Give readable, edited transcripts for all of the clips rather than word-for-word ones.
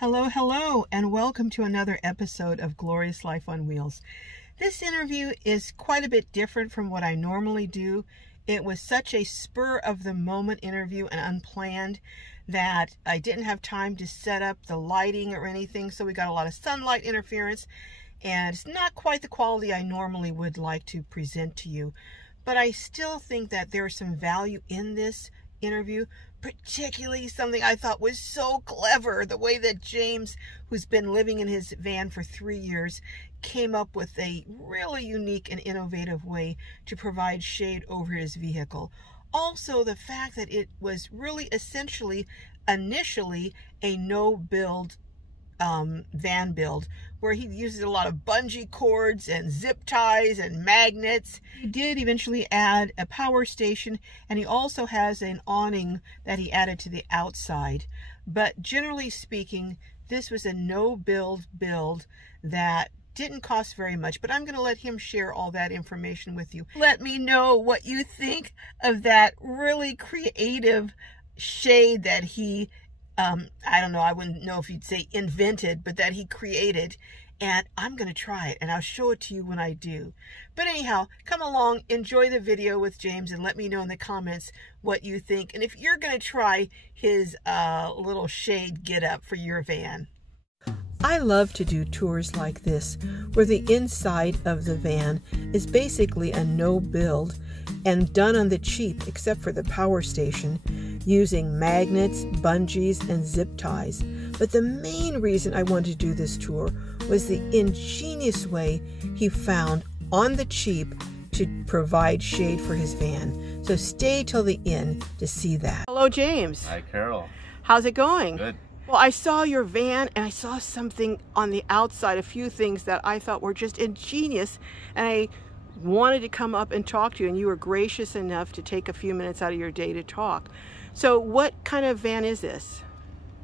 Hello, and welcome to another episode of Glorious Life on Wheels. This interview is quite a bit different from what I normally do. It was such a spur-of-the-moment interview and unplanned that I didn't have time to set up the lighting or anything, so we got a lot of sunlight interference, and it's not quite the quality I normally would like to present to you. But I still think that there's some value in this interview, particularly something I thought was so clever, the way that James, who's been living in his van for 3 years, came up with a really unique and innovative way to provide shade over his vehicle. Also, the fact that it was really essentially initially a no-build van build, where he uses a lot of bungee cords and zip ties and magnets. He did eventually add a power station, and he also has an awning that he added to the outside. But generally speaking, this was a no-build build that didn't cost very much, but I'm going to let him share all that information with you. Let me know what you think of that really creative shade that he I don't know, I wouldn't know if you'd say invented, but that he created. And I'm going to try it, and I'll show it to you when I do. But anyhow, come along, enjoy the video with James, and let me know in the comments what you think. And if you're going to try his little shade get up for your van. I love to do tours like this, where the inside of the van is basically a no-build and done on the cheap, except for the power station, using magnets, bungees, and zip ties. But the main reason I wanted to do this tour was the ingenious way he found on the cheap to provide shade for his van. So stay till the end to see that. Hello, James. Hi, Carol. How's it going? Good. Well, I saw your van, and I saw something on the outside, a few things that I thought were just ingenious, and I wanted to come up and talk to you, and you were gracious enough to take a few minutes out of your day to talk. So what kind of van is this?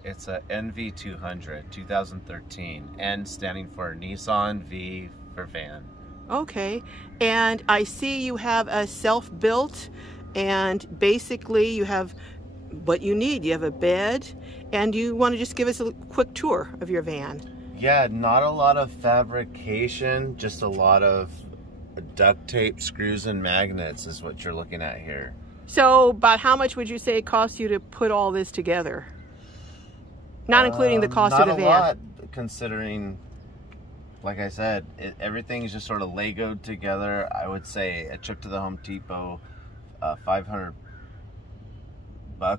It's a NV200 2013, N standing for Nissan, V for van. Okay, and I see you have a self-built, and basically you have what you need. You have a bed, and you want to just give us a quick tour of your van. Yeah, not a lot of fabrication, just a lot of duct tape, screws, and magnets is what you're looking at here. So about how much would you say it costs you to put all this together? Not including the cost of the van. Not a lot, considering, like I said, everything's just sort of Legoed together. I would say a trip to the Home Depot, $500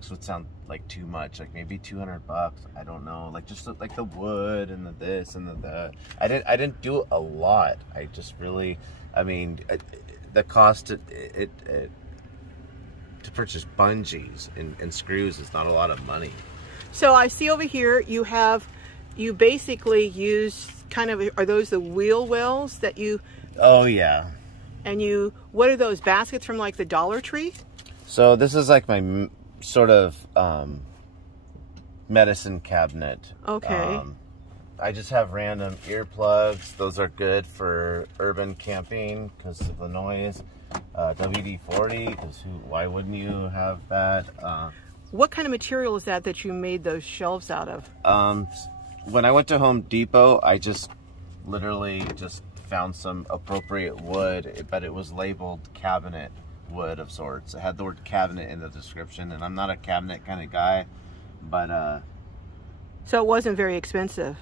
would sound like too much, like maybe $200. I don't know, like just like the wood and the this and the that. I didn't do a lot. I just really, I mean, the cost to purchase bungees and screws is not a lot of money. So I see over here you basically use kind of, are those the wheel wells that you? Oh yeah. And what are those baskets from, like the Dollar Tree? So this is like my sort of medicine cabinet. Okay. I just have random earplugs. Those are good for urban camping because of the noise. WD-40, because why wouldn't you have that? What kind of material is that you made those shelves out of? When I went to Home Depot, I just literally just found some appropriate wood, but it was labeled cabinet wood of sorts. It had the word cabinet in the description, and I'm not a cabinet kind of guy, but so it wasn't very expensive.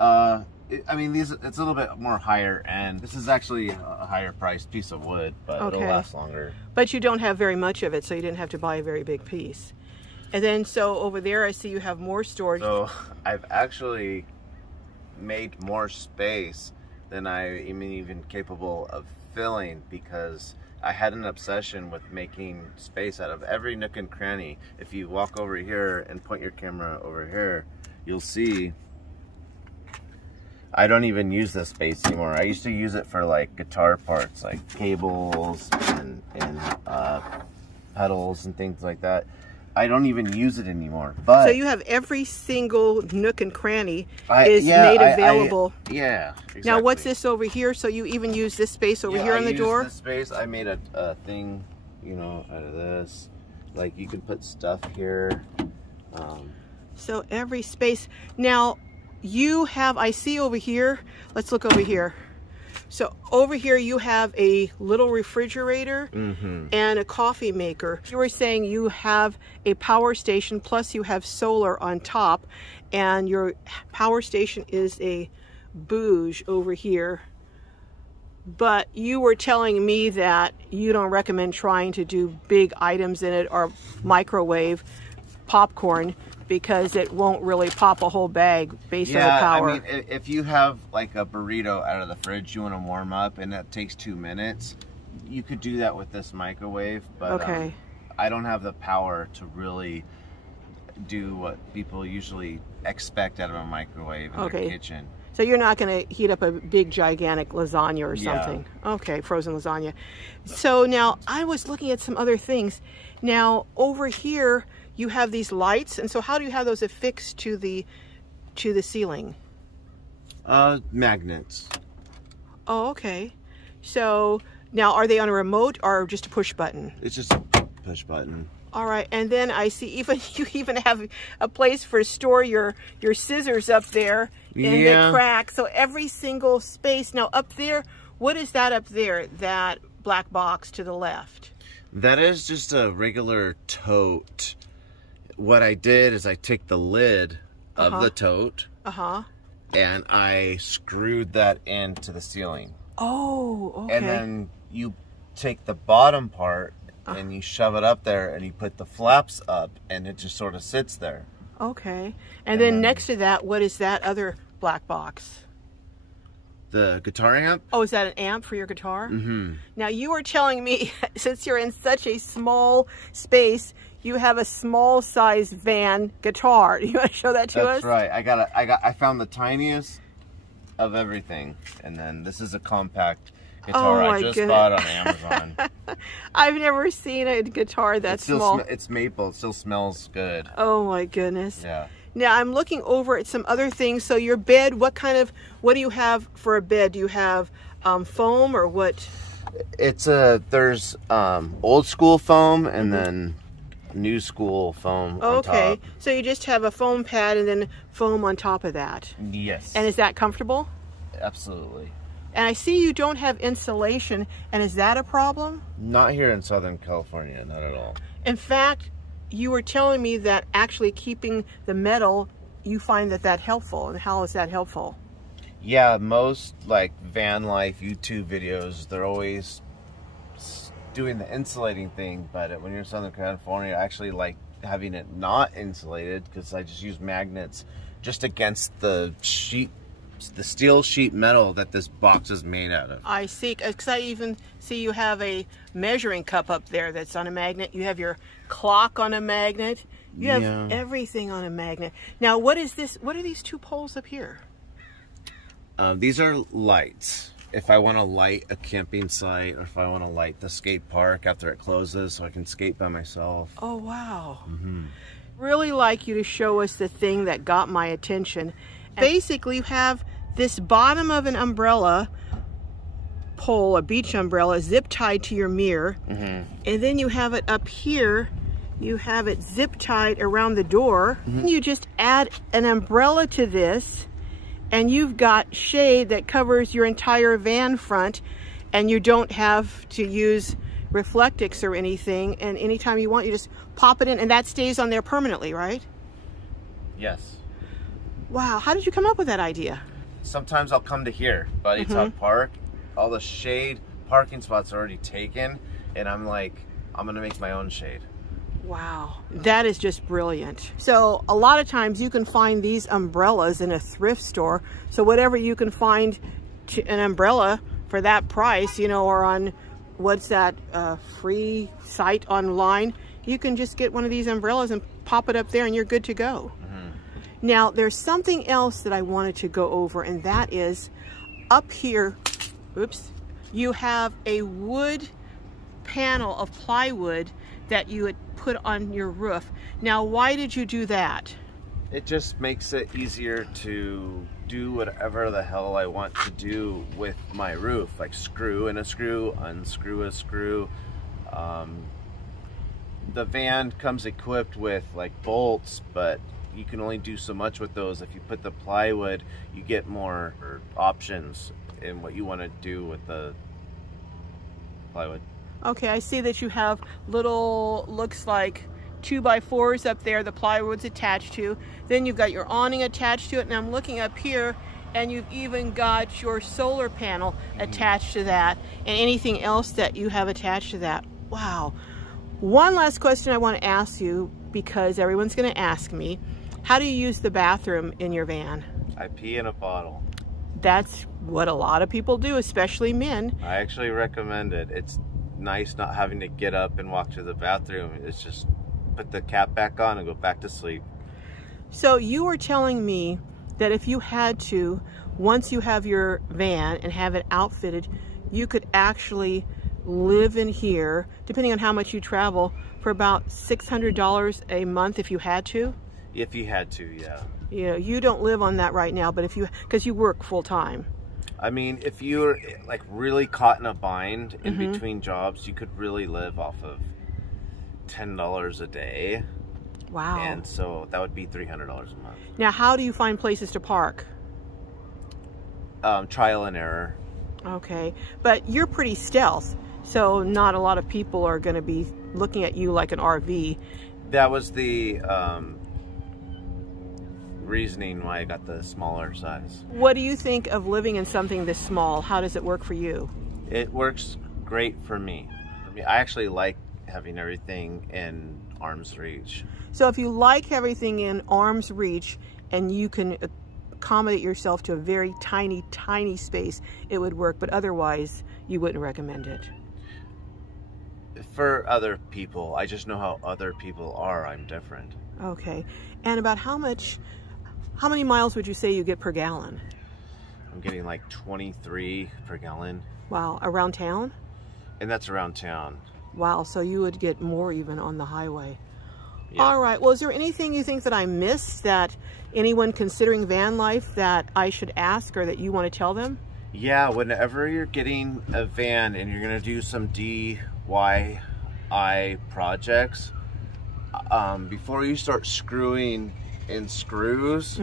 I mean, it's a little bit more higher end. This is actually a higher priced piece of wood, but it'll last longer. But you don't have very much of it, so you didn't have to buy a very big piece. And then, so over there, I see you have more storage. So I've actually made more space than I am even capable of filling, because I had an obsession with making space out of every nook and cranny. If you walk over here and point your camera over here, you'll see I don't even use this space anymore. I used to use it for like guitar parts, like cables and pedals and things like that. I don't even use it anymore. But so you have every single nook and cranny made available. Yeah, exactly. Now what's this over here? So you even use this space over here on the door? This space, I made a thing, you know, out of this. Like you can put stuff here. So every space. Now you have, I see over here, let's look over here. So over here you have a little refrigerator and a coffee maker. You were saying you have a power station plus you have solar on top, and your power station is a bouge over here. But you were telling me that you don't recommend trying to do big items in it or microwave popcorn because it won't really pop a whole bag based on the power. I mean, if you have like a burrito out of the fridge you want to warm up and that takes 2 minutes, you could do that with this microwave. But I don't have the power to really do what people usually expect out of a microwave in their kitchen. So you're not going to heat up a big gigantic lasagna or something. Okay, frozen lasagna. So now I was looking at some other things. Now over here you have these lights, and so how do you have those affixed to the ceiling? Magnets. Oh, okay. So now are they on a remote or just a push button? It's just a push button. All right, and then I see you even have a place for store your scissors up there in the crack. So every single space. Now up there, what is that up there? That black box to the left? That is just a regular tote. What I did is I took the lid of the tote and I screwed that into the ceiling. Oh, okay. And then you take the bottom part and you shove it up there and you put the flaps up and it just sort of sits there. Okay. And then next to that, what is that other black box? The guitar amp. Oh, is that an amp for your guitar? Now you were telling me, since you're in such a small space, you have a small size van guitar. Do you want to show that to us? That's right. I found the tiniest of everything, and then this is a compact guitar I just bought on Amazon. I've never seen a guitar that small. It's maple. It still smells good. Oh my goodness. Yeah. Now I'm looking over at some other things. So your bed, what do you have for a bed? Do you have foam or what? There's old school foam and then new school foam on top. So you just have a foam pad and then foam on top of that. Yes. And is that comfortable? Absolutely. And I see you don't have insulation, and is that a problem? Not here in Southern California, not at all. In fact, you were telling me that actually keeping the metal, you find that helpful. And how is that helpful? Yeah, most like van life YouTube videos, they're always doing the insulating thing, but when you're in Southern California, I actually like having it not insulated because I just use magnets just against the steel sheet metal that this box is made out of. I see, because I even see you have a measuring cup up there that's on a magnet. You have your clock on a magnet. You have everything on a magnet. Now, what is this? What are these two poles up here? These are lights. If I want to light a camping site, or if I want to light the skate park after it closes so I can skate by myself. Oh, wow. Really like you to show us the thing that got my attention. Basically, you have this bottom of an umbrella pole, a beach umbrella, zip tied to your mirror. And then you have it up here. You have it zip tied around the door. You just add an umbrella to this, and you've got shade that covers your entire van front, and you don't have to use reflectix or anything. And anytime you want, you just pop it in, and that stays on there permanently, right? Yes. Wow, how did you come up with that idea? Sometimes I'll come to here, Buddy Talk Park. All the shade parking spots are already taken, and I'm like, I'm gonna make my own shade. Wow, that is just brilliant. So a lot of times you can find these umbrellas in a thrift store. So whatever you can find an umbrella for that price, you know, or on what's that free site online, you can just get one of these umbrellas and pop it up there and you're good to go. Now there's something else that I wanted to go over, and that is up here, oops, you have a wood panel of plywood that you had put on your roof. Now, why did you do that? It just makes it easier to do whatever the hell I want to do with my roof, like screw in a screw, unscrew a screw. The van comes equipped with like bolts, but you can only do so much with those. If you put the plywood, you get more options in what you want to do with the plywood. Okay, I see that you have little, looks like 2x4s up there, the plywood's attached to. Then you've got your awning attached to it, and I'm looking up here, and you've even got your solar panel attached to that, and anything else that you have attached to that. Wow. One last question I want to ask you, because everyone's going to ask me, how do you use the bathroom in your van? I pee in a bottle. That's what a lot of people do, especially men. I actually recommend it. It's nice not having to get up and walk to the bathroom. It's just put the cap back on and go back to sleep. So you were telling me that if you had to, once you have your van and have it outfitted, you could actually live in here, depending on how much you travel, for about $600 a month if you had to? If you had to, yeah. You know, you don't live on that right now, but if you, because you work full time. I mean, if you're like really caught in a bind in between jobs, you could really live off of $10 a day. Wow. And so that would be $300 a month. Now, how do you find places to park? Trial and error. Okay, but you're pretty stealth, so not a lot of people are going to be looking at you like an RV. That was the reasoning why I got the smaller size. What do you think of living in something this small? How does it work for you? It works great for me. I actually like having everything in arm's reach. So if you like everything in arm's reach and you can accommodate yourself to a very tiny, tiny space, it would work, but otherwise you wouldn't recommend it. For other people, I just know how other people are. I'm different. Okay, and about how many miles would you say you get per gallon? I'm getting like 23 per gallon. Wow, around town? And that's around town. Wow, so you would get more even on the highway. Yeah. All right, well, is there anything you think that I missed that anyone considering van life that I should ask or that you want to tell them? Yeah, whenever you're getting a van and you're gonna do some DIY projects, before you start screwing in screws,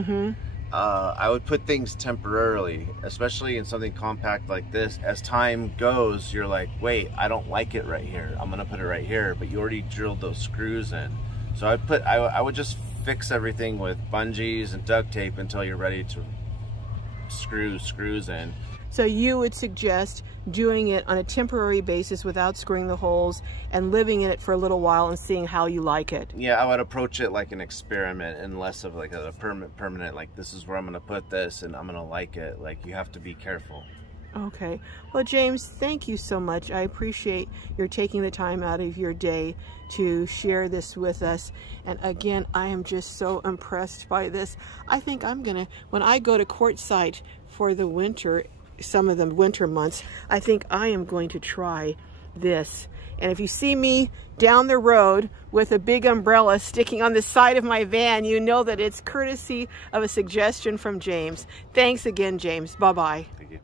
I would put things temporarily, especially in something compact like this. As time goes, you're like, wait, I don't like it right here. I'm gonna put it right here, but you already drilled those screws in. So I would just fix everything with bungees and duct tape until you're ready to screw screws in. So you would suggest doing it on a temporary basis without screwing the holes and living in it for a little while and seeing how you like it. Yeah, I would approach it like an experiment and less of like a permanent, like this is where I'm gonna put this and I'm gonna like it. Like, you have to be careful. Okay. Well, James, thank you so much. I appreciate your taking the time out of your day to share this with us. And again, I am just so impressed by this. I think I'm gonna, when I go to Quartzsite for the winter, some of the winter months, I think I am going to try this. And if you see me down the road with a big umbrella sticking on the side of my van, you know that it's courtesy of a suggestion from James. Thanks again, James. Bye-bye. Thank you.